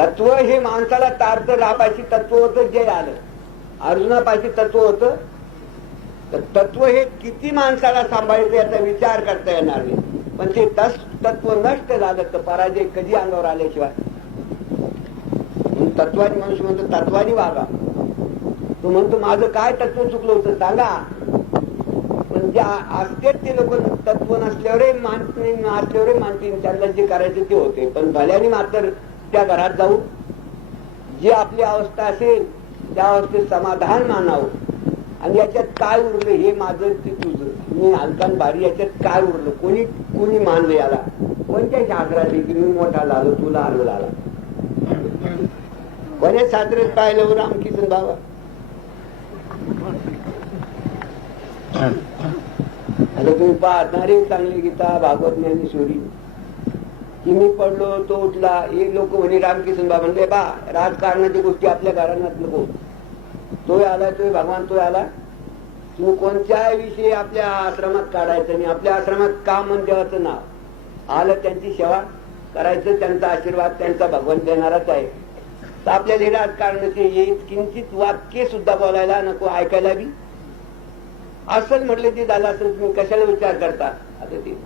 तत्व हे माणसाला तारतं रापाशी तत्व होतं जे आलं, अर्जुनापाशी तत्व होतं. तर तत्व हे किती माणसाला सांभाळायचं याचा विचार करता येणार नाही. पण ते तत्व नष्ट झालं तर पराजय कधी अंगावर आल्याशिवाय. तत्वानी मनुष्य म्हणतो तत्वानी वागा. तो म्हणतो माझं काय तत्व चुकलं होतं सांगा. पण जे असतेच ते लोक तत्व नसल्यावरही मानतील त्यांना जे करायचे ते होते. पण भल्याने मात्र त्या घरात जाऊ जी आपली अवस्था असेल त्या अवस्थेत समाधान मानावं. आणि याच्यात काय उरलं हे माझं ते तुझं, मी हलकान भारी, याच्यात काय उरलं. कोणी मानलं याला, कोणत्या शास्त्रात की मी मोठा झालो तुला आलो झाला. कोण्या शास्त्रात पाहिलं रामकिशन बाबा. आता तुम्ही पाहणारे चांगली गीता भागवत ज्ञानेश्वरी की मी पडलो तो उठला. हे लोक म्हणे रामकिशन बाबा म्हणले बा राजकारणाच्या गोष्टी आपल्या घराण्यात नको. तोय आला तोय भगवान तोय आला. तुम्ही कोणत्याही विषयी आपल्या आश्रमात काढायचं नाही. आपल्या आश्रमात काम मन देवाचं नाव आलं, त्यांची सेवा करायचं, त्यांचा आशीर्वाद त्यांचा भगवान देणारच आहे. तर आपल्याला हे राजकारणाचे येईल किंचित वाक्य सुद्धा बोलायला नको, ऐकायला बी. असं म्हटलं ते झालं असेल तुम्ही कशाला विचार करता. आता ते